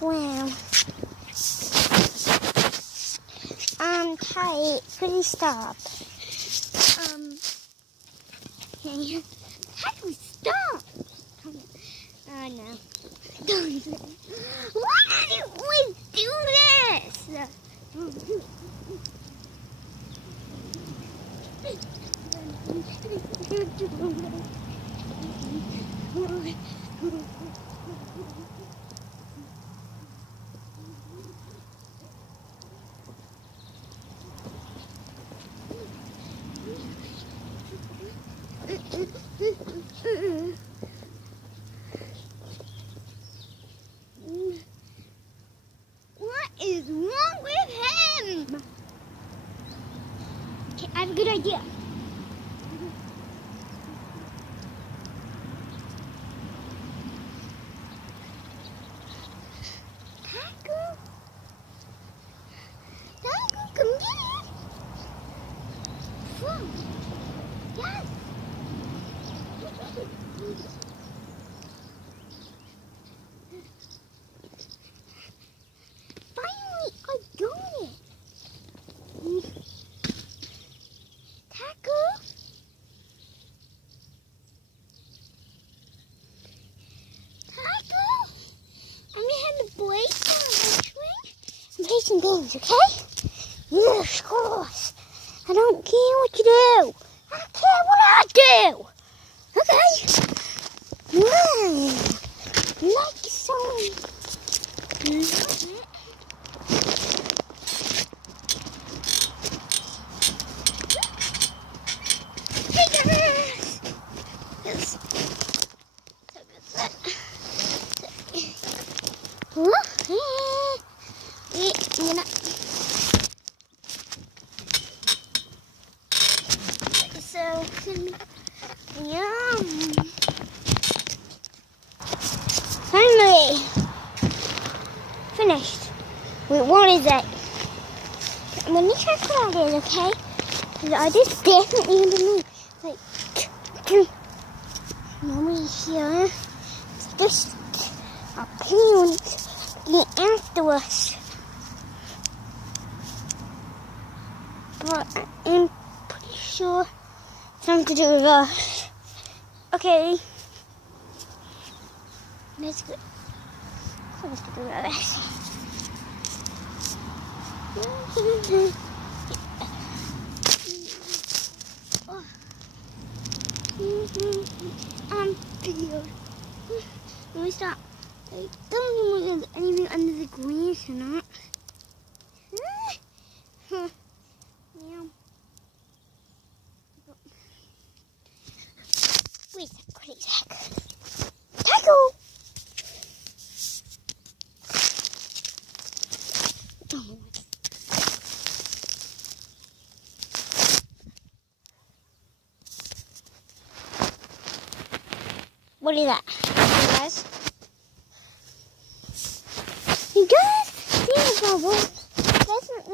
Wow. Kate, could you stop? Can you? How do we stop? Oh no. Don't. Why did we do this? What is wrong with him? Okay, I have a good idea. Taco? Taco, come here. Whoa. Yes. Finally, I got it. Taco? Taco? I'm gonna have the boys down the tree and play some games, okay? Yes, of course. I don't care what you do. I don't care what I do. Okay. Wow. Like so. So, yum. Finally, finished. Wait, what is it? Let me check what it is, okay? I just definitely underneath. Like, nobody here. It's just a plant get after us. But I'm pretty sure it's something to do with us. Okay. Let's go. Let's do this. I'm scared. Let me stop. I don't know if there's anything under the grass or not. Yeah. Wait a sec. Taco! Oh. What is that? You guys? You guys? See the bubble? That's not the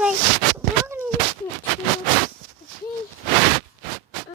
right. We're not going to use it.